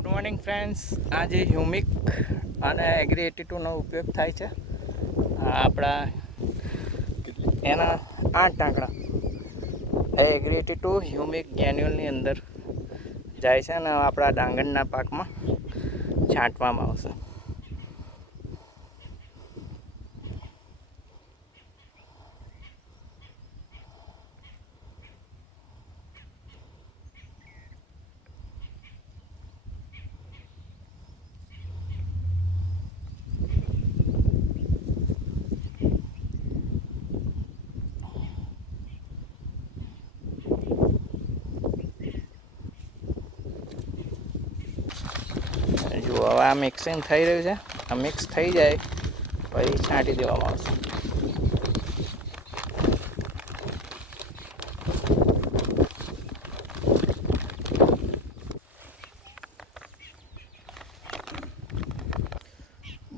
Good morning friends. આજે humic અને agri 82નો ઉપયોગ થાય છે. આપણા એના 8 ટાંકડા એગ્રી 82 હ્યુમિક ગ્રેન્યુલની અંદર જાય છે અને આપણા ડાંગરના પાકમાં છાંટવામાં આવશે. જો હવે આ મિક્સિંગ થઈ રહ્યું છે. આ મિક્સ થઈ જાય પછી છાંટી દેવામાં આવશે.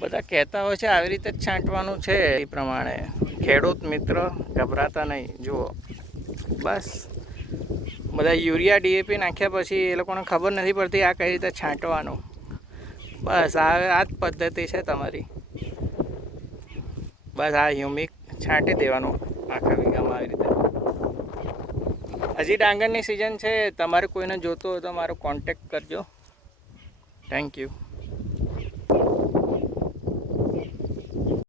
બધા કહેતા હોય છે આવી રીતે જ છાંટવાનું છે. એ પ્રમાણે ખેડૂત મિત્ર ગભરાતા નહીં. જુઓ બસ બધા યુરિયા ડીએપી નાખ્યા પછી એ લોકોને ખબર નથી પડતી આ કઈ રીતે છાંટવાનું. બસ આ જ પદ્ધતિ છે તમારી. બસ આ હ્યુમિક છાંટી દેવાનું આખા વીઘામાં આવી રીતે. હજી ડાંગરની સિઝન છે. તમારે કોઈને જોતો હોય તો મારો કોન્ટેક્ટ કરજો. Thank you.